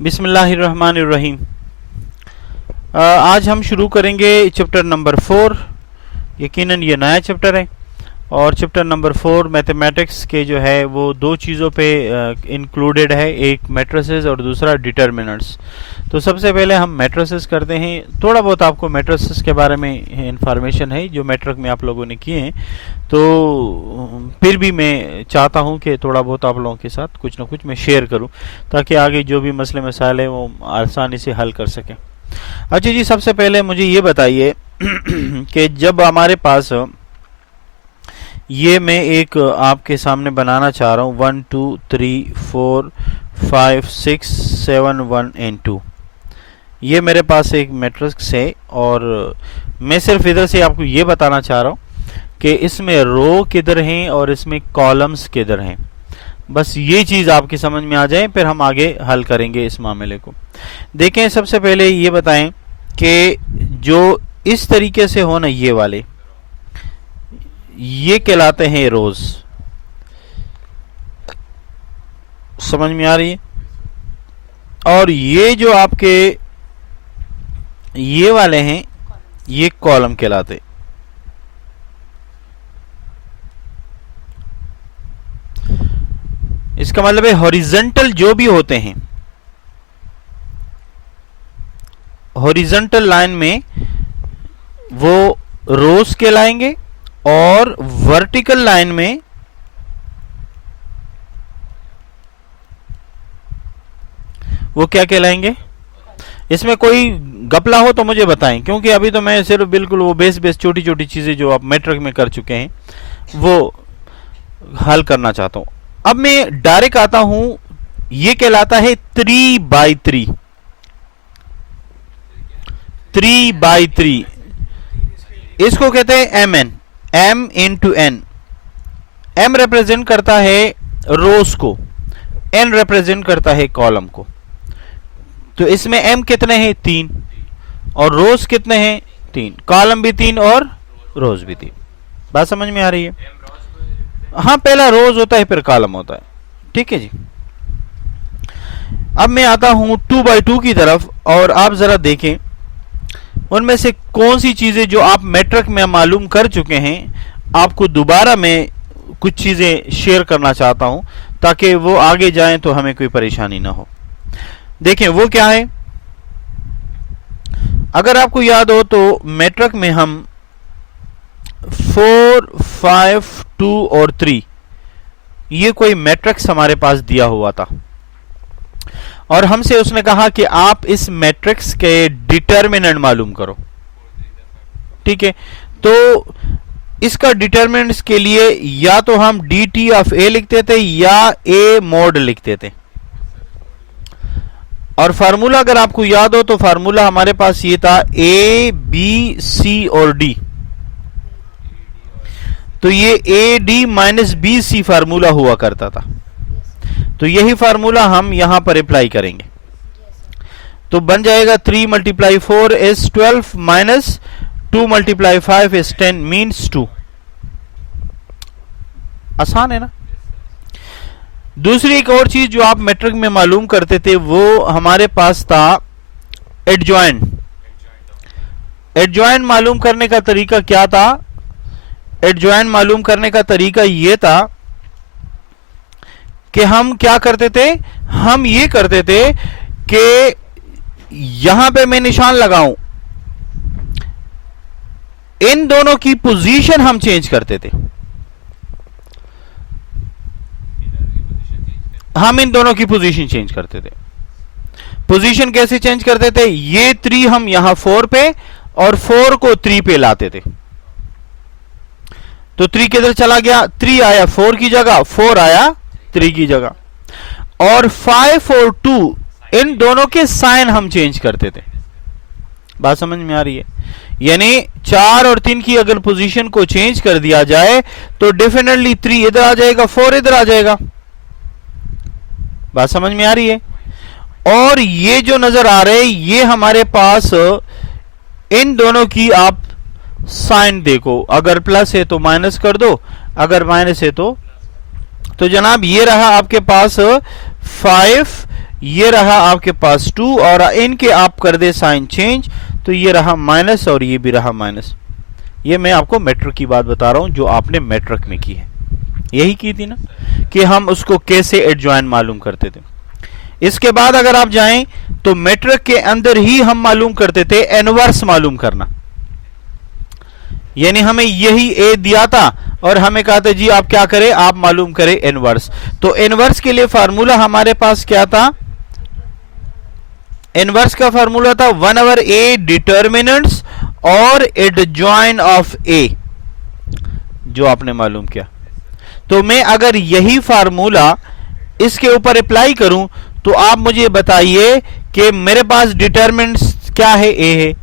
बिस्मिल्लाहिर्रहमानिर्रहीम। आज हम शुरू करेंगे चैप्टर नंबर 4। यकीनन ये नया चैप्टर है और चैप्टर नंबर 4 मैथमेटिक्स के जो है वो दो चीज़ों पे इंक्लूडेड है, एक मैट्रिसेस और दूसरा डिटर्मिनेंट्स। तो सबसे पहले हम मैट्रिसेस करते हैं। थोड़ा बहुत आपको मैट्रिसेस के बारे में इंफॉर्मेशन है जो मैट्रिक में आप लोगों ने किए हैं, तो फिर भी मैं चाहता हूं कि थोड़ा बहुत आप लोगों के साथ कुछ ना कुछ मैं शेयर करूं ताकि आगे जो भी मसले मसाइल है वो आसानी से हल कर सकें। अच्छा जी, सबसे पहले मुझे ये बताइए कि जब हमारे पास ये मैं एक आपके सामने बनाना चाह रहा हूँ 1 2 3 4 5 6 7 1 and 2, ये मेरे पास एक मैट्रिक्स है और मैं सिर्फ इधर से आपको ये बताना चाह रहा हूँ कि इसमें रो किधर हैं और इसमें कॉलम्स किधर हैं। बस ये चीज़ आपकी समझ में आ जाए, फिर हम आगे हल करेंगे इस मामले को। देखें, सबसे पहले ये बताएं कि जो इस तरीके से हो ना, ये वाले ये कहलाते हैं रोज। समझ में आ रही है? और ये जो आपके ये वाले हैं ये कॉलम कहलाते। इसका मतलब है हॉरिजॉन्टल जो भी होते हैं, हॉरिजॉन्टल लाइन में वो रोज कहलाएंगे और वर्टिकल लाइन में वो क्या कहलाएंगे। इसमें कोई गपला हो तो मुझे बताएं, क्योंकि अभी तो मैं सिर्फ बिल्कुल वो बेस छोटी छोटी चीजें जो आप मैट्रिक में कर चुके हैं वो हल करना चाहता हूं। अब मैं डायरेक्ट आता हूं, ये कहलाता है 3/3। 3/3 इसको कहते हैं mn, m into n। m represent करता है रोज को, n रिप्रेजेंट करता है कॉलम को। तो इसमें m कितने हैं? 3, और रोज कितने हैं? 3। कॉलम भी 3 और रोज भी 3। बात समझ में आ रही है? हाँ, पहला रोज होता है फिर कॉलम होता है। ठीक है जी। अब मैं आता हूं 2/2 की तरफ और आप जरा देखें उनमें से कौन सी चीजें जो आप मैट्रिक में मालूम कर चुके हैं, आपको दोबारा मैं कुछ चीजें शेयर करना चाहता हूं ताकि वो आगे जाएं तो हमें कोई परेशानी ना हो। देखें वो क्या है। अगर आपको याद हो तो मैट्रिक में हम 4 5 2 और 3 ये कोई मैट्रिक्स हमारे पास दिया हुआ था और हमसे उसने कहा कि आप इस मैट्रिक्स के डिटर्मिनेंट मालूम करो। ठीक है, तो इसका डिटर्मिनेंट्स के लिए या तो हम dt ऑफ a लिखते थे या a mod लिखते थे। और फार्मूला अगर आपको याद हो तो फार्मूला हमारे पास ये था a b c और d। तो ये AD माइनस BC फार्मूला हुआ करता था, तो यही फार्मूला हम यहां पर अप्लाई करेंगे। तो बन जाएगा 3 × 4 is 12 माइनस 2 × 5 is 10 मीन्स 2। आसान है ना? दूसरी एक और चीज जो आप मैट्रिक में मालूम करते थे वो हमारे पास था एडजॉइंट। एडजॉइंट मालूम करने का तरीका क्या था? एडजॉइंट मालूम करने का तरीका यह था कि हम क्या करते थे, हम ये करते थे कि यहां पे मैं निशान लगाऊं, इन दोनों की पोजीशन हम चेंज करते थे। हम इन दोनों की पोजीशन चेंज करते थे। पोजीशन कैसे चेंज करते थे? ये 3 हम यहां 4 पे और 4 को 3 पे लाते थे। तो 3 किधर चला गया? 3 आया 4 की जगह, 4 आया 3 की जगह। और 5 और 2 इन दोनों के साइन हम चेंज करते थे। बात समझ में आ रही है? यानी 4 और 3 की अगर पोजीशन को चेंज कर दिया जाए तो डेफिनेटली 3 इधर आ जाएगा, 4 इधर आ जाएगा। बात समझ में आ रही है? और ये जो नजर आ रहे हैं ये हमारे पास इन दोनों की आप साइन देखो, अगर प्लस है तो माइनस कर दो, अगर माइनस है तो जनाब ये रहा आपके पास 5 ये रहा आपके पास 2 और इनके आप कर दे साइन चेंज तो ये रहा माइनस और ये भी रहा माइनस। ये मैं आपको मेट्रिक की बात बता रहा हूं जो आपने मेट्रिक में की है, यही की थी ना कि हम उसको कैसे एडजॉइन मालूम करते थे। इसके बाद अगर आप जाएं तो मेट्रिक के अंदर ही हम मालूम करते थे इनवर्स मालूम करना, यानी हमें यही ए दिया था और हमें कहा था जी आप क्या करें, आप मालूम करें इनवर्स। तो इनवर्स के लिए फार्मूला हमारे पास क्या था, इनवर्स का फार्मूला था 1/a डिटर्मिनेंट्स और एडजॉइन ऑफ ए, जो आपने मालूम किया। तो मैं अगर यही फार्मूला इसके ऊपर अप्लाई करूं तो आप मुझे बताइए कि मेरे पास डिटर्मिनेंट्स क्या है, ए है,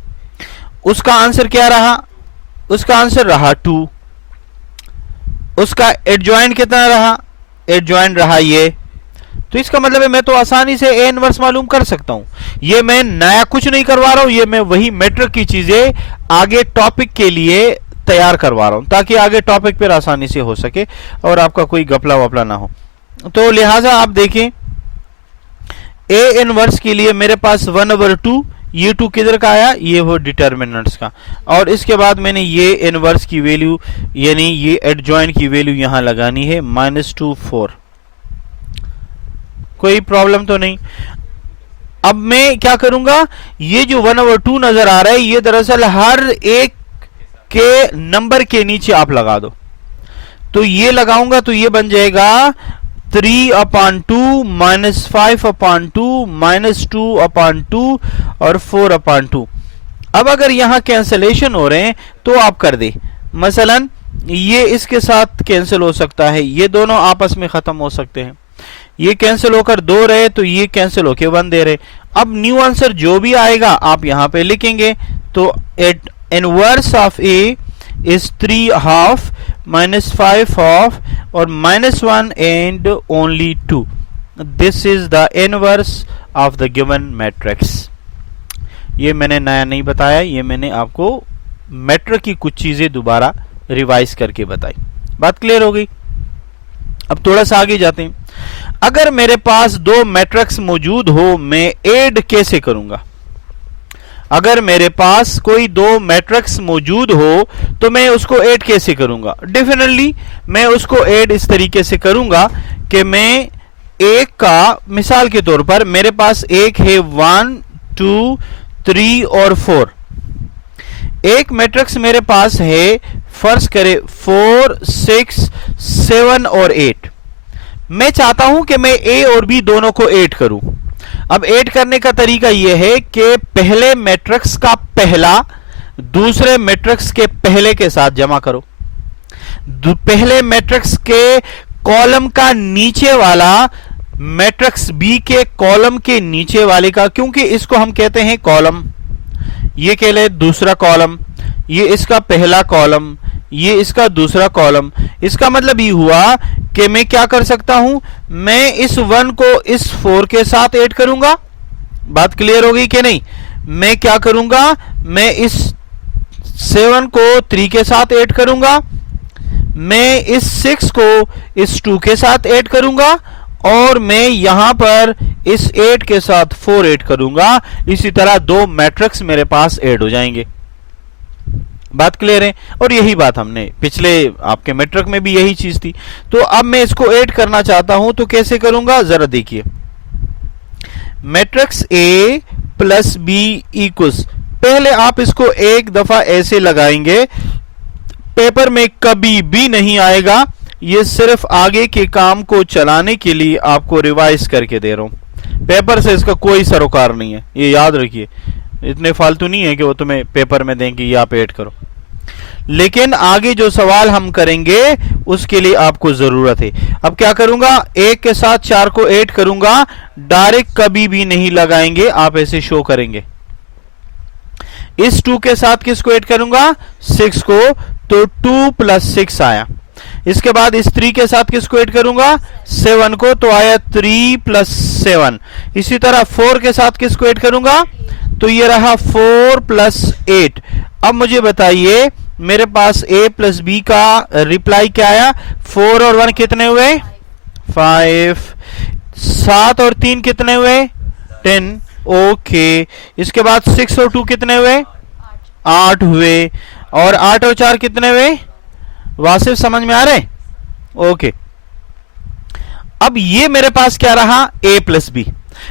उसका आंसर क्या रहा, उसका आंसर रहा 2, उसका एडजॉइन कितना रहा, एडजॉइन रहा ये। तो इसका मतलब है मैं तो आसानी से ए इनवर्स मालूम कर सकता हूं। ये मैं नया कुछ नहीं करवा रहा हूं, ये मैं वही मेट्रिक की चीजें आगे टॉपिक के लिए तैयार करवा रहा हूं ताकि आगे टॉपिक पर आसानी से हो सके और आपका कोई गपला वपला ना हो। तो लिहाजा आप देखें ए इनवर्स के लिए मेरे पास 1/2, ये 2 किधर का आया, ये वो डिटर्मिनेंट्स का, और इसके बाद मैंने ये इनवर्स की वैल्यू यानी ये एडजॉइन की वैल्यू यहां लगानी है -2 4। कोई प्रॉब्लम तो नहीं। अब मैं क्या करूंगा, ये जो 1/2 नजर आ रहा है ये दरअसल हर एक के नंबर के नीचे आप लगा दो, तो ये लगाऊंगा तो ये बन जाएगा 3/2 -5/2 -2/2 और 4/2। अब अगर यहां कैंसलेशन हो रहे हैं तो आप कर दे, मसलन ये इसके साथ कैंसिल हो सकता है, ये दोनों आपस में खत्म हो सकते हैं, ये कैंसिल होकर 2 रहे तो ये कैंसिल होकर 1 दे रहे। अब न्यू आंसर जो भी आएगा आप यहां पे लिखेंगे, तो इनवर्स ऑफ ए is 3/2 -5/2 और -1 and only 2. This is the inverse of the given matrix. ये मैंने नया नहीं बताया, ये मैंने आपको मैट्रिक की कुछ चीजें दोबारा रिवाइज करके बताई। बात क्लियर हो गई। अब थोड़ा सा आगे जाते हैं। अगर मेरे पास 2 मैट्रिक्स मौजूद हो मैं ऐड कैसे करूंगा, अगर मेरे पास कोई 2 मैट्रिक्स मौजूद हो तो मैं उसको ऐड कैसे करूंगा। डेफिनेटली मैं उसको ऐड इस तरीके से करूंगा कि मैं एक का, मिसाल के तौर पर मेरे पास एक है 1 2 3 और 4, एक मैट्रिक्स मेरे पास है फर्ज करे 4 6 7 और 8। मैं चाहता हूं कि मैं ए और बी दोनों को ऐड करूं। अब ऐड करने का तरीका यह है कि पहले मैट्रिक्स का पहला दूसरे मैट्रिक्स के पहले के साथ जमा करो, पहले मैट्रिक्स के कॉलम का नीचे वाला मैट्रिक्स बी के कॉलम के नीचे वाले का, क्योंकि इसको हम कहते हैं कॉलम, ये कह ले दूसरा कॉलम, ये इसका पहला कॉलम, ये इसका दूसरा कॉलम। इसका मतलब ये हुआ कि मैं क्या कर सकता हूं, मैं इस 1 को इस 4 के साथ ऐड करूंगा। बात क्लियर हो गई कि नहीं। मैं क्या करूंगा, मैं इस 7 को 3 के साथ ऐड करूंगा, मैं इस 6 को इस 2 के साथ ऐड करूंगा और मैं यहां पर इस 8 के साथ 4 ऐड करूंगा। इसी तरह 2 मैट्रिक्स मेरे पास ऐड हो जाएंगे। बात क्लियर है। और यही बात हमने पिछले आपके मैट्रिक में भी यही चीज थी। तो अब मैं इसको ऐड करना चाहता हूं तो कैसे करूंगा, जरा देखिए। Matrix A plus B equals, पहले आप इसको एक दफा ऐसे लगाएंगे, पेपर में कभी भी नहीं आएगा, ये सिर्फ आगे के काम को चलाने के लिए आपको रिवाइज करके दे रहा हूं। पेपर से इसका कोई सरोकार नहीं है, ये याद रखिए। इतने फालतू नहीं है कि वो तुम्हें पेपर में देंगे ये आप ऐड करो, लेकिन आगे जो सवाल हम करेंगे उसके लिए आपको जरूरत है। अब क्या करूंगा, 1 के साथ 4 को ऐड करूंगा, डायरेक्ट कभी भी नहीं लगाएंगे, आप ऐसे शो करेंगे। इस 2 के साथ किसको ऐड करूंगा, 6 को, तो 2 + 6 आया। इसके बाद इस 3 के साथ किसको ऐड करूंगा, 7 को, तो आया 3 + 7। इसी तरह 4 के साथ किसको ऐड करूंगा, तो ये रहा 4 + 8। अब मुझे बताइए मेरे पास a + b का रिप्लाई क्या आया, 4 और 1 कितने हुए, 5। 7 और 3 कितने हुए? 10। ओके, इसके बाद 6 और 2 कितने हुए? 8 हुए। और 8 और 4 कितने हुए? वासिफ समझ में आ रहे? ओके, अब ये मेरे पास क्या रहा? a plus B.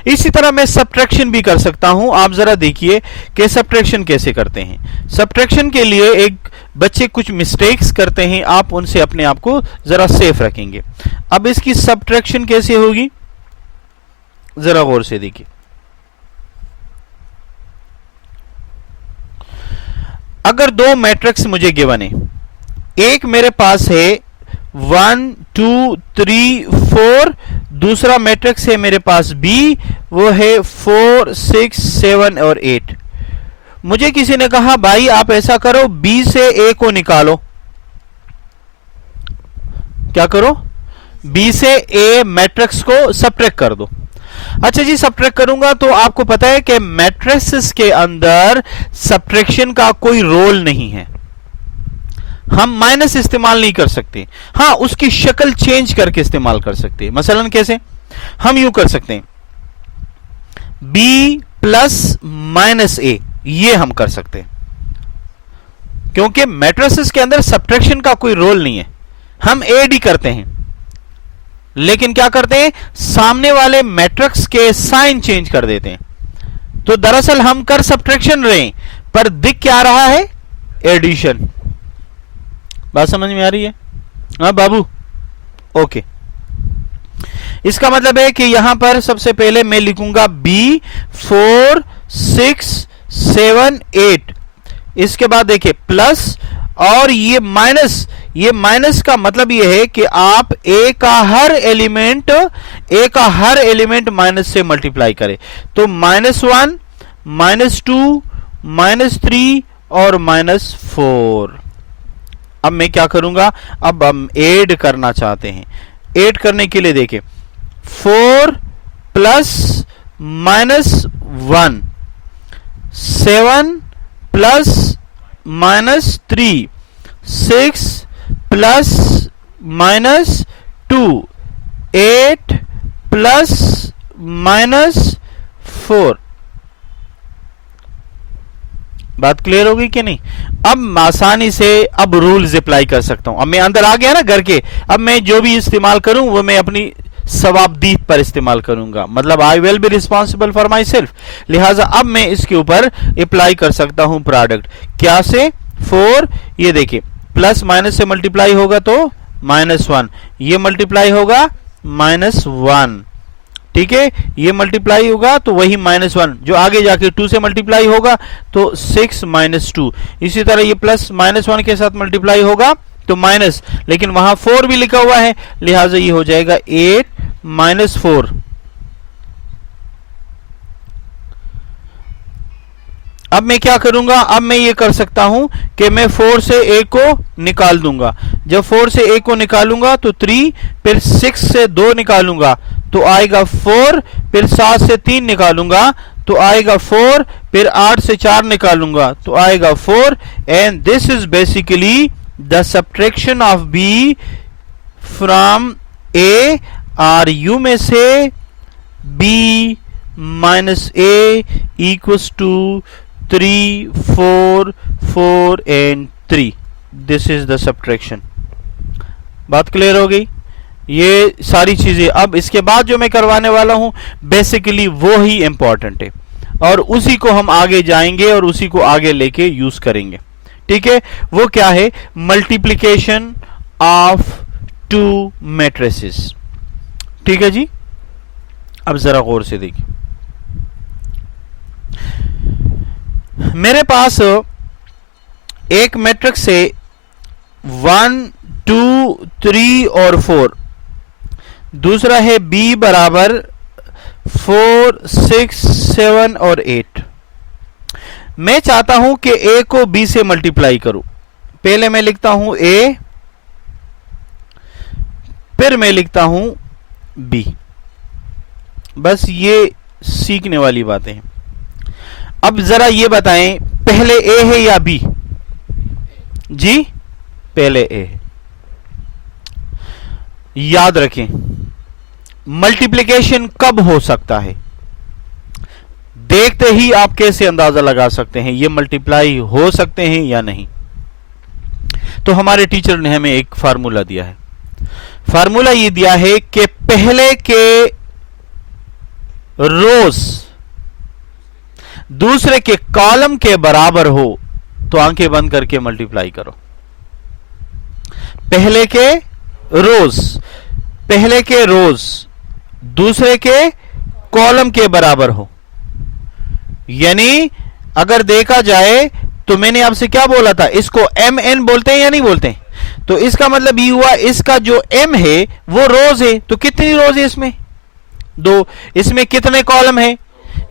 इसी तरह मैं सब्ट्रैक्शन भी कर सकता हूं। आप जरा देखिए कि सब्ट्रैक्शन कैसे करते हैं। सब्ट्रैक्शन के लिए एक बच्चे कुछ मिस्टेक्स करते हैं, आप उनसे अपने आप को जरा सेफ रखेंगे। अब इसकी सब्ट्रैक्शन कैसे होगी, जरा गौर से देखिए। अगर दो मैट्रिक्स मुझे गिवन है, एक मेरे पास है 1 2 3 4, दूसरा मैट्रिक्स है मेरे पास बी, वो है 4 6 7 और 8। मुझे किसी ने कहा भाई आप ऐसा करो, बी से ए को निकालो। क्या करो? बी से ए मैट्रिक्स को सब्ट्रैक्ट कर दो। अच्छा जी, सब्ट्रैक्ट करूंगा तो आपको पता है कि मैट्रिसेस के अंदर सब्ट्रैक्शन का कोई रोल नहीं है। हम माइनस इस्तेमाल नहीं कर सकते। हां, उसकी शक्ल चेंज करके इस्तेमाल कर सकते हैं। मसलन कैसे? हम यूं कर सकते हैं, b प्लस माइनस ए, ये हम कर सकते हैं, क्योंकि मैट्रिसेस के अंदर सब्ट्रैक्शन का कोई रोल नहीं है। हम एड ही करते हैं, लेकिन क्या करते हैं? सामने वाले मैट्रिक्स के साइन चेंज कर देते हैं। तो दरअसल हम कर सब्ट्रैक्शन रहे, पर दिख क्या रहा है? एडिशन। बात समझ में आ रही है? हाँ बाबू, ओके। इसका मतलब है कि यहां पर सबसे पहले मैं लिखूंगा b 4 6 7 8, इसके बाद देखिए प्लस, और ये माइनस का मतलब ये है कि आप a का हर एलिमेंट माइनस से मल्टीप्लाई करें। तो -1 -2 -3 और -4। अब मैं क्या करूंगा? अब हम ऐड करना चाहते हैं। ऐड करने के लिए देखिए, 4 प्लस -1, 7 प्लस -3, 6 प्लस -2, 8 प्लस -4। बात क्लियर होगी कि नहीं? अब आसानी से अब रूल्स अप्लाई कर सकता हूं। अब मैं अंदर आ गया ना घर के, अब मैं जो भी इस्तेमाल करूं वो मैं अपनी सवाबदीद पर इस्तेमाल करूंगा, मतलब I will be responsible for my self. लिहाजा अब मैं इसके ऊपर अप्लाई कर सकता हूं प्रोडक्ट। क्या से? 4, ये देखिए प्लस माइनस से मल्टीप्लाई होगा तो -1, ये मल्टीप्लाई होगा -1, ठीक है, ये मल्टीप्लाई होगा तो वही -1, जो आगे जाके 2 से मल्टीप्लाई होगा तो 6 -2। इसी तरह ये प्लस -1 के साथ मल्टीप्लाई होगा तो माइनस, लेकिन वहां 4 भी लिखा हुआ है, लिहाजा ये हो जाएगा 8 -4। अब मैं क्या करूंगा? अब मैं ये कर सकता हूं कि मैं 4 से a को निकाल दूंगा। जब 4 से a को निकालूंगा तो 3, फिर 6 से 2 निकालूंगा तो आएगा 4, फिर 7 से 3 निकालूंगा तो आएगा 4, फिर 8 से 4 निकालूंगा तो आएगा 4। And this is basically the subtraction of b from a, और यू में से b minus a equals to 3 4 4 and 3। This is the subtraction. बात क्लियर हो गई? ये सारी चीजें अब इसके बाद जो मैं करवाने वाला हूं बेसिकली वो ही इंपॉर्टेंट है, और उसी को हम आगे जाएंगे और उसी को आगे लेके यूज करेंगे। ठीक है, वो क्या है? Multiplication of 2 matrices. ठीक है जी, अब जरा गौर से देखिए। मेरे पास एक मैट्रिक्स है 1 2 3 और 4, दूसरा है b बराबर 4 6 7 और 8। मैं चाहता हूं कि a को b से मल्टीप्लाई करूं। पहले मैं लिखता हूं a, फिर मैं लिखता हूं b। बस ये सीखने वाली बातें हैं। अब जरा ये बताएं, पहले a है या b? जी, पहले a है। याद रखें, मल्टीप्लिकेशन कब हो सकता है, देखते ही आप कैसे अंदाजा लगा सकते हैं ये मल्टीप्लाई हो सकते हैं या नहीं। तो हमारे टीचर ने हमें एक फार्मूला दिया है। फार्मूला ये दिया है कि पहले के रोज दूसरे के कॉलम के बराबर हो तो आंखें बंद करके मल्टीप्लाई करो। पहले के रोज दूसरे के कॉलम के बराबर हो, यानी अगर देखा जाए तो मैंने आपसे क्या बोला था, इसको एम एन बोलते हैं या नहीं बोलते हैं? तो इसका मतलब ये हुआ इसका जो एम है वो रोज है, तो कितनी रोज है इसमें? 2। इसमें कितने कॉलम है?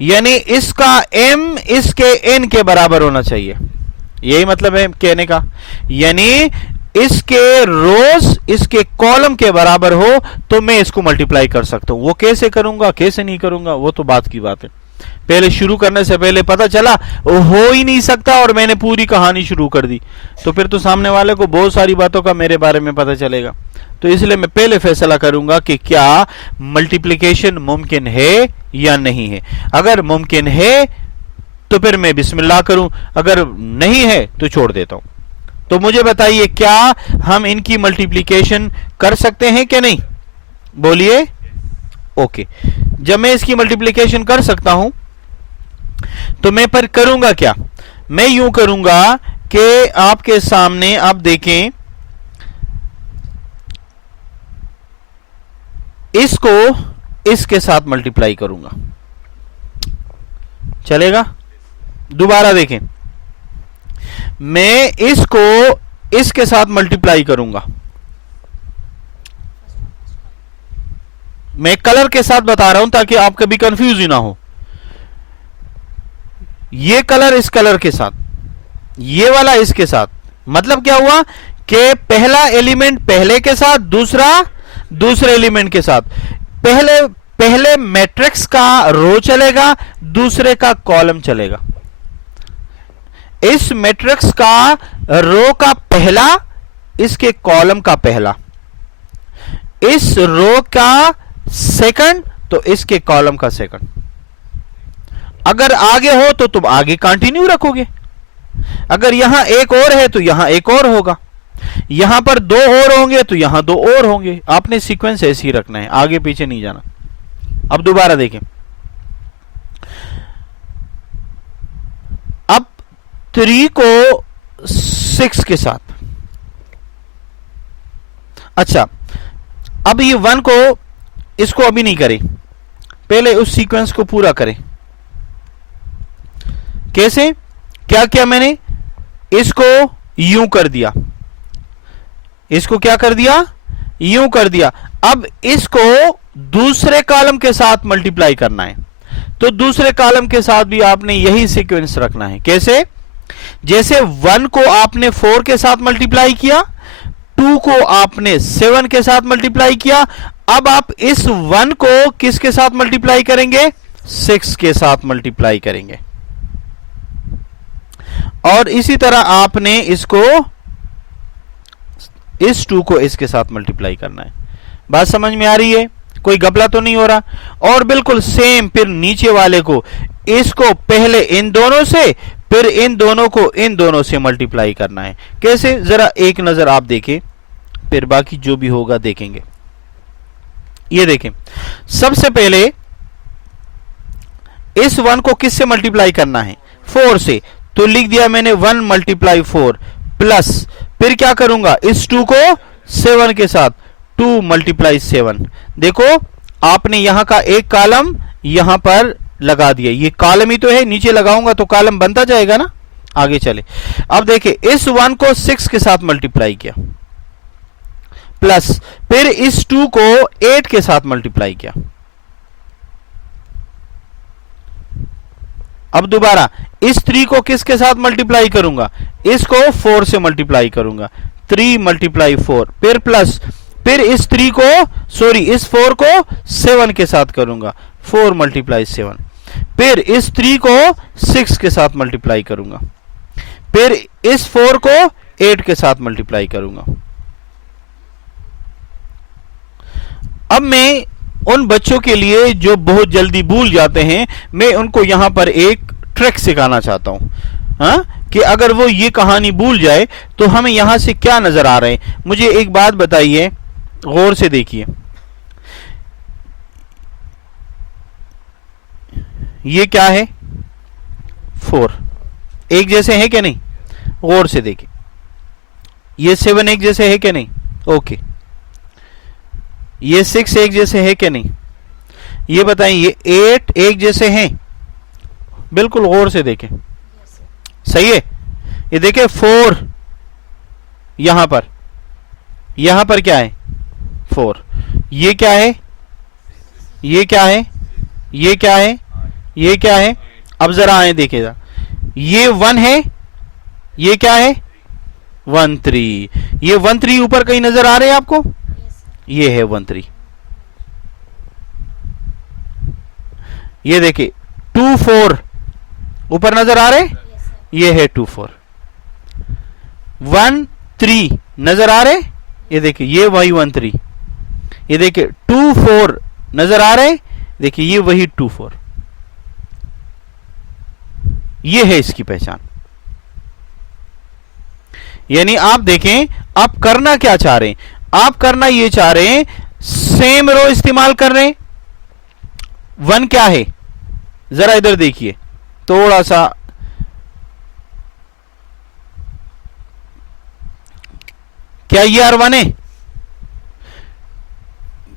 यानी इसका एम इसके एन के बराबर होना चाहिए, यही मतलब है कहने का। यानी इसके रोज इसके कॉलम के बराबर हो तो मैं इसको मल्टीप्लाई कर सकता हूं। वो कैसे करूंगा कैसे नहीं करूंगा वो तो बात की बात है। पहले शुरू करने से पहले पता चला हो ही नहीं सकता और मैंने पूरी कहानी शुरू कर दी, तो फिर तो सामने वाले को बहुत सारी बातों का मेरे बारे में पता चलेगा। तो इसलिए मैं पहले फैसला करूंगा कि क्या मल्टीप्लिकेशन मुमकिन है या नहीं है। अगर मुमकिन है तो फिर मैं बिस्मिल्लाह करूं, अगर नहीं है तो छोड़ देता हूं। तो मुझे बताइए क्या हम इनकी मल्टीप्लिकेशन कर सकते हैं कि नहीं? बोलिए। ओके, जब मैं इसकी मल्टीप्लिकेशन कर सकता हूं तो मैं पर करूंगा क्या? मैं यूं करूंगा कि आपके सामने आप देखें, इसको इसके साथ मल्टीप्लाई करूंगा, चलेगा? दोबारा देखें, मैं इसको इसके साथ मल्टीप्लाई करूंगा। मैं कलर के साथ बता रहा हूं ताकि आप कभी कंफ्यूज ही ना हो। ये कलर इस कलर के साथ, ये वाला इसके साथ, मतलब क्या हुआ कि पहला एलिमेंट पहले के साथ, दूसरा दूसरे एलिमेंट के साथ। पहले मैट्रिक्स का रो चलेगा, दूसरे का कॉलम चलेगा। इस मैट्रिक्स का रो का पहला, इसके कॉलम का पहला, इस रो का सेकंड तो इसके कॉलम का सेकंड। अगर आगे हो तो तुम आगे कंटिन्यू रखोगे, अगर यहां एक और है तो यहां एक और होगा, यहां पर 2 और होंगे तो यहां 2 और होंगे। आपने सीक्वेंस ऐसे ही रखना है, आगे पीछे नहीं जाना। अब दोबारा देखें, अब 3 को 6 के साथ, अच्छा अब ये 1 को, इसको अभी नहीं करें, पहले उस सीक्वेंस को पूरा करें। कैसे? क्या किया मैंने? इसको यूं कर दिया, इसको क्या कर दिया? यूं कर दिया। अब इसको दूसरे कॉलम के साथ मल्टीप्लाई करना है, तो दूसरे कॉलम के साथ भी आपने यही सीक्वेंस रखना है। कैसे? जैसे 1 को आपने 4 के साथ मल्टीप्लाई किया, 2 को आपने 7 के साथ मल्टीप्लाई किया, अब आप इस 1 को किसके साथ मल्टीप्लाई करेंगे? 6 के साथ मल्टीप्लाई करेंगे। और इसी तरह आपने इसको, इस 2 को इसके साथ मल्टीप्लाई करना है। बात समझ में आ रही है? कोई घपला तो नहीं हो रहा? और बिल्कुल सेम फिर नीचे वाले को, इसको पहले इन दोनों से, फिर इन दोनों को इन दोनों से मल्टीप्लाई करना है। कैसे? जरा एक नजर आप देखें, फिर बाकी जो भी होगा देखेंगे। ये देखें, सबसे पहले इस 1 को किससे मल्टीप्लाई करना है? 4 से, तो लिख दिया मैंने 1 मल्टीप्लाई 4 प्लस, फिर क्या करूंगा? इस 2 को 7 के साथ, 2 मल्टीप्लाई 7। देखो आपने यहां का एक कॉलम यहां पर लगा दिया, ये कॉलम ही तो है, नीचे लगाऊंगा तो कॉलम बनता जाएगा ना। आगे चले, अब देखिए इस 1 को 6 के साथ मल्टीप्लाई किया, प्लस फिर इस 2 को 8 के साथ मल्टीप्लाई किया। अब दोबारा इस 3 को किसके साथ मल्टीप्लाई करूंगा? इसको 4 से मल्टीप्लाई करूंगा, 3 मल्टीप्लाई 4, फिर प्लस, फिर इस 3 को, सॉरी इस 4 को 7 के साथ करूंगा, 4 मल्टीप्लाई 7, फिर इस 3 को 6 के साथ मल्टीप्लाई करूंगा, फिर इस 4 को 8 के साथ मल्टीप्लाई करूंगा। अब मैं उन बच्चों के लिए जो बहुत जल्दी भूल जाते हैं, मैं उनको यहां पर एक ट्रिक सिखाना चाहता हूं, हाँ, कि अगर वो ये कहानी भूल जाए तो हमें यहां से क्या नजर आ रहा है। मुझे एक बात बताइए, गौर से देखिए, ये क्या है, 4 एक जैसे है क्या नहीं, गौर से देखिए, ये 7 एक जैसे है क्या नहीं, ओके, ये 6 एक जैसे है क्या नहीं, ये बताएं, ये 8 एक जैसे हैं, बिल्कुल गौर से देखें, सही है। ये देखें 4 यहां पर क्या है, 4, ये क्या है, ये क्या है, ये क्या है, ये क्या है, अब जरा आए देखिएगा, ये 1 है, ये क्या है 1 3, ये 1 3 ऊपर कहीं नजर आ रहे हैं आपको, ये है 1 3, ये देखिए 2 4 ऊपर नजर आ रहे, ये है 2 4, 1 3 नजर आ रहे, ये देखिए ये वही 1 3, ये देखिए 2 4 नजर आ रहे, देखिए ये वही 2 4, ये है इसकी पहचान। यानी आप देखें, आप करना क्या चाह रहे हैं, आप करना ये चाह रहे हैं, सेम रो इस्तेमाल कर रहे हैं। 1 क्या है, जरा इधर देखिए, थोड़ा सा, क्या ये R1 है,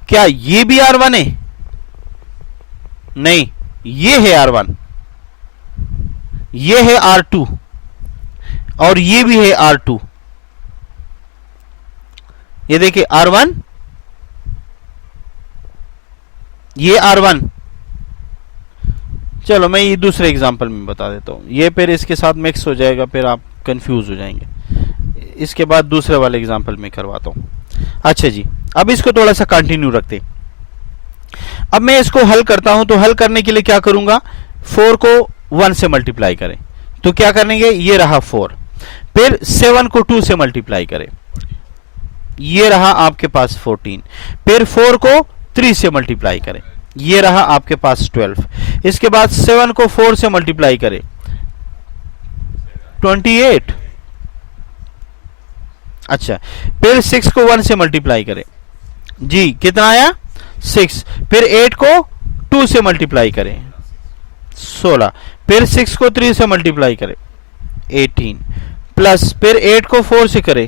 क्या ये भी R1 है, नहीं, ये है R1, ये है R2 और ये भी है R2, ये देखिए R1, ये R1। चलो मैं ये दूसरे एग्जांपल में बता देता हूं, ये फिर इसके साथ मिक्स हो जाएगा, फिर आप कंफ्यूज हो जाएंगे, इसके बाद दूसरे वाले एग्जांपल में करवाता हूं। अच्छा जी, अब इसको थोड़ा सा कंटिन्यू रखते, अब मैं इसको हल करता हूं। तो हल करने के लिए क्या करूंगा, 4 को 1 से मल्टीप्लाई करें, तो क्या करेंगे, ये रहा 4, फिर 7 को 2 से मल्टीप्लाई करें, ये रहा आपके पास 14, फिर 4 को 3 से मल्टीप्लाई करें, ये रहा आपके पास 12, इसके बाद 7 को 4 से मल्टीप्लाई करें, 28, अच्छा, फिर 6 को 1 से मल्टीप्लाई करें, जी कितना आया 6, फिर 8 को 2 से मल्टीप्लाई करें 16, फिर 6 को 3 से मल्टीप्लाई करें 18, प्लस फिर 8 को 4 से करें,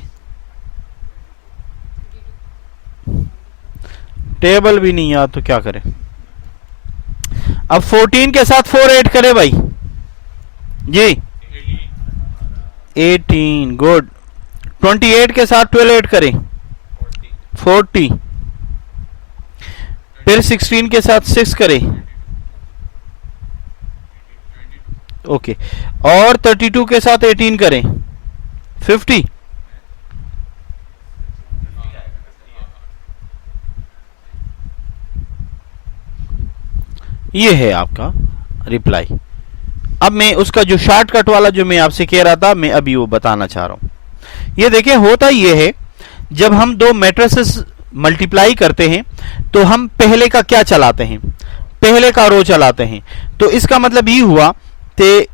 टेबल भी नहीं याद तो क्या करें, अब 14 के साथ 4 ऐड करें भाई जी, 18, गुड, 28 के साथ 12 ऐड करें 40, फिर 16 के साथ 6 करें, ओके, और 32 के साथ 18 करें 50, ये है आपका रिप्लाई। अब मैं उसका जो शॉर्टकट वाला जो मैं आपसे कह रहा था, मैं अभी वो बताना चाह रहा हूं। ये देखें, होता ये है, जब हम दो मैट्रिसेस मल्टीप्लाई करते हैं तो हम पहले का क्या चलाते हैं, पहले का रो चलाते हैं। तो इसका मतलब ये हुआ कि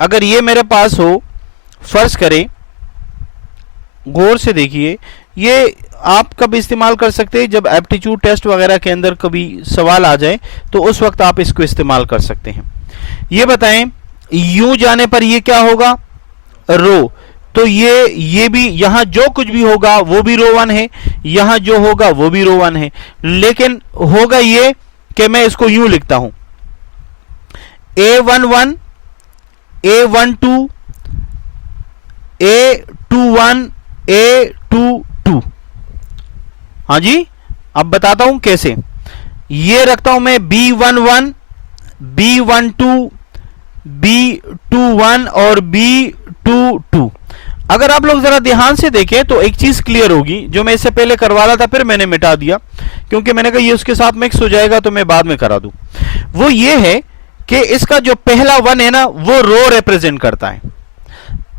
अगर ये मेरे पास हो, फर्ज करें, गौर से देखिए, ये आप कब इस्तेमाल कर सकते हैं, जब एप्टीट्यूड टेस्ट वगैरह के अंदर कभी सवाल आ जाए तो उस वक्त आप इसको इस्तेमाल कर सकते हैं। ये बताएं, यूं जाने पर ये क्या होगा, रो, तो ये भी यहां जो कुछ भी होगा वो भी रो 1 है, यहां जो होगा वो भी रो 1 है, लेकिन होगा ये कि मैं इसको यूं लिखता हूं, A11, A12, A21, A22। हाँ जी, अब बताता हूं कैसे। ये रखता हूं मैं B11, B12, B21 और B22। अगर आप लोग जरा ध्यान से देखें तो एक चीज क्लियर होगी, जो मैं इससे पहले करवा रहा था फिर मैंने मिटा दिया क्योंकि मैंने कहा ये उसके साथ मिक्स हो जाएगा तो मैं बाद में करा दूं। वो ये है कि इसका जो पहला 1 है ना, वो रो रिप्रेजेंट करता है,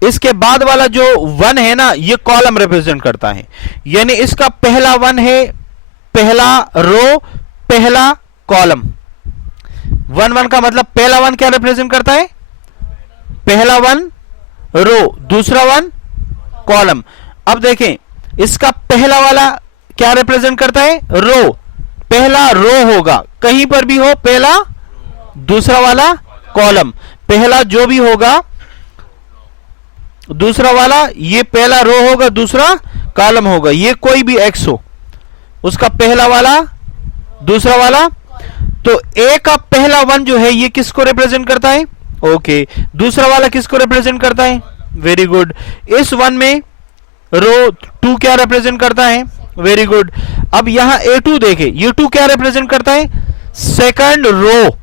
इसके बाद वाला जो 1 है ना, ये कॉलम रिप्रेजेंट करता है। यानी इसका पहला 1 है पहला रो पहला कॉलम। 1 1 का मतलब पहला 1 क्या रिप्रेजेंट करता है? पहला 1 रो, दूसरा 1 कॉलम। अब देखें इसका पहला वाला क्या रिप्रेजेंट करता है? रो, पहला रो होगा, कहीं पर भी हो पहला, दूसरा वाला कॉलम, पहला जो भी होगा दूसरा वाला, ये पहला रो होगा दूसरा कॉलम होगा, ये कोई भी एक्स हो उसका पहला वाला दूसरा वाला। तो ए का पहला 1 जो है ये किसको रिप्रेजेंट करता है? ओके, दूसरा वाला किसको रिप्रेजेंट करता है? Very good. इस 1 में रो 2 क्या रिप्रेजेंट करता है? Very good. अब यहां A2 देखे, ये 2 क्या रिप्रेजेंट करता है? सेकंड रो।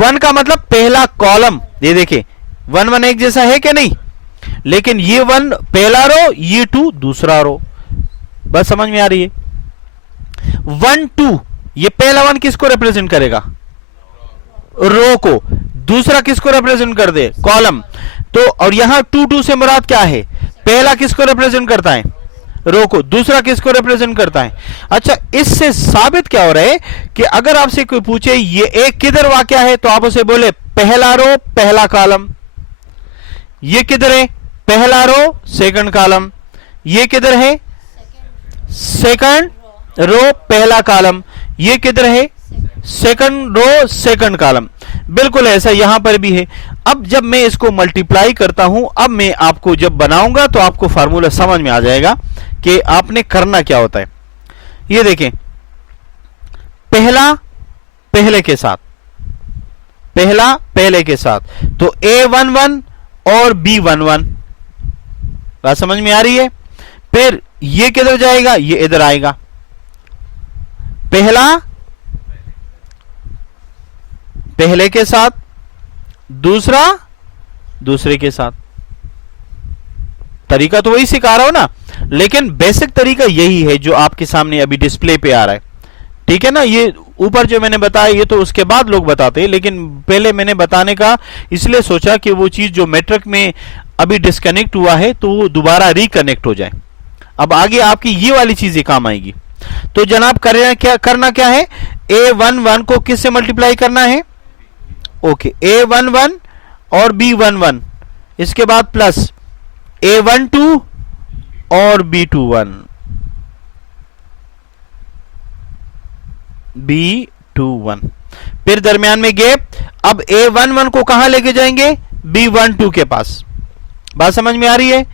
1 का मतलब पहला कॉलम, ये देखे 1 1 एक जैसा है क्या? नहीं, लेकिन ये 1 पहला रो, ये 2 दूसरा रो। बस समझ में आ रही है? 1 2 ये पहला 1 किसको रिप्रेजेंट करेगा? रो को। दूसरा किसको रिप्रेजेंट कर दे? कॉलम। तो और यहां 2 2 से मुराद क्या है? पहला किसको रिप्रेजेंट करता है? रो को। दूसरा किसको रिप्रेजेंट करता है? अच्छा, इससे साबित क्या हो रहा है कि अगर आपसे कोई पूछे ये एक किधर वाकया है तो आप उसे बोले पहला रो पहला कॉलम। ये किधर है? पहला रो सेकंड कॉलम। ये किधर है? सेकंड रो पहला कॉलम। ये किधर है? Second row second column. बिल्कुल ऐसा यहां पर भी है। अब जब मैं इसको मल्टीप्लाई करता हूं, अब मैं आपको जब बनाऊंगा तो आपको फार्मूला समझ में आ जाएगा कि आपने करना क्या होता है। ये देखें, पहला पहले के साथ, पहला पहले के साथ, तो A1 1 और B1 1। बात समझ में आ रही है? फिर ये किधर जाएगा? ये इधर आएगा। पहला पहले के साथ, दूसरा दूसरे के साथ। तरीका तो वही सिखा रहा हूं ना, लेकिन बेसिक तरीका यही है जो आपके सामने अभी डिस्प्ले पे आ रहा है। ठीक है ना? ये ऊपर जो मैंने बताया ये तो उसके बाद लोग बताते हैं, लेकिन पहले मैंने बताने का इसलिए सोचा कि वो चीज जो मैट्रिक में अभी डिस्कनेक्ट हुआ है तो वो दोबारा रिकनेक्ट हो जाए। अब आगे आपकी ये वाली चीजें काम आएगी। तो जनाब करना क्या है? A1 1 को किससे मल्टीप्लाई करना है? ओके, A1 1 और B1 1, इसके बाद प्लस A1 2 और B2 1, B2 1, फिर दरमियान में गैप। अब A1 1 को कहां लेके जाएंगे? B1 2 के पास। बात समझ में आ रही है?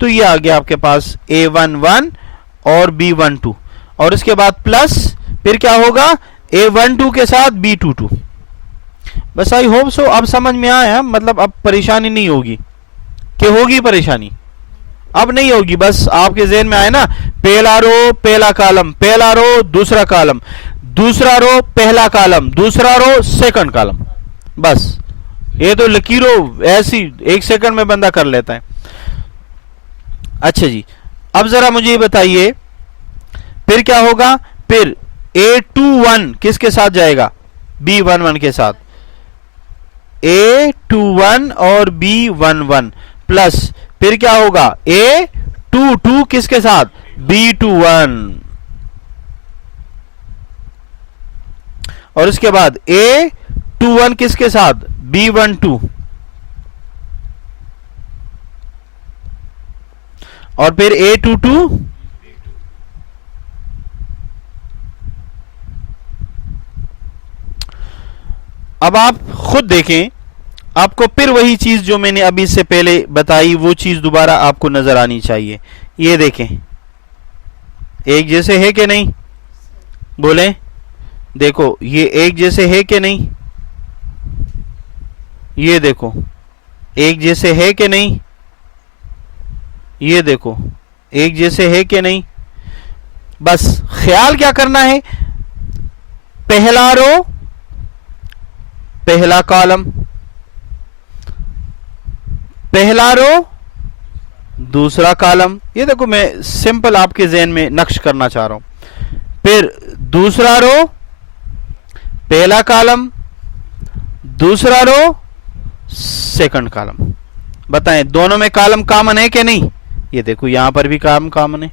तो ये आ गया आपके पास A1 1 और B1 2, और इसके बाद प्लस, फिर क्या होगा? A1 2 के साथ B2 2। बस आई होप सो अब समझ में आया, मतलब अब परेशानी नहीं होगी। कि होगी परेशानी? अब नहीं होगी। बस आपके ज़हन में आए ना, पहला रो पहला कॉलम, पहला रो दूसरा कॉलम, दूसरा रो पहला कॉलम, दूसरा रो सेकंड कॉलम। बस ये तो लकीरों ऐसी 1 सेकंड में बंदा कर लेता है। अच्छा जी, अब जरा मुझे ये बताइए फिर क्या होगा? फिर A21 किसके साथ जाएगा? B1 1 के साथ। A21 और B1 1 प्लस, फिर क्या होगा? A22 किसके साथ? B21, और उसके बाद A21 किसके साथ? B1 2, और फिर A22 अब आप खुद देखें, आपको फिर वही चीज जो मैंने अभी से पहले बताई वो चीज दोबारा आपको नजर आनी चाहिए। ये देखें, एक जैसे है कि नहीं? बोले, देखो ये एक जैसे है कि नहीं? ये देखो एक जैसे है कि नहीं? ये देखो एक जैसे है कि नहीं? बस ख्याल क्या करना है? पहला रो पहला कॉलम, पहला रो दूसरा कॉलम। ये देखो मैं सिंपल आपके ज़हन में नक्श करना चाह रहा हूं। फिर दूसरा रो पहला कॉलम, दूसरा रो सेकंड कॉलम। बताएं दोनों में कॉलम कॉमन है कि नहीं? ये देखो यहां पर भी कॉलम कॉमन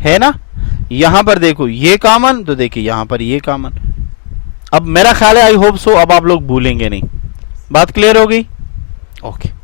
है ना? यहां पर देखो ये कॉमन, तो देखिए यहां पर ये कॉमन। अब मेरा ख्याल है, आई होप सो, अब आप लोग भूलेंगे नहीं। बात क्लियर हो गई? ओके।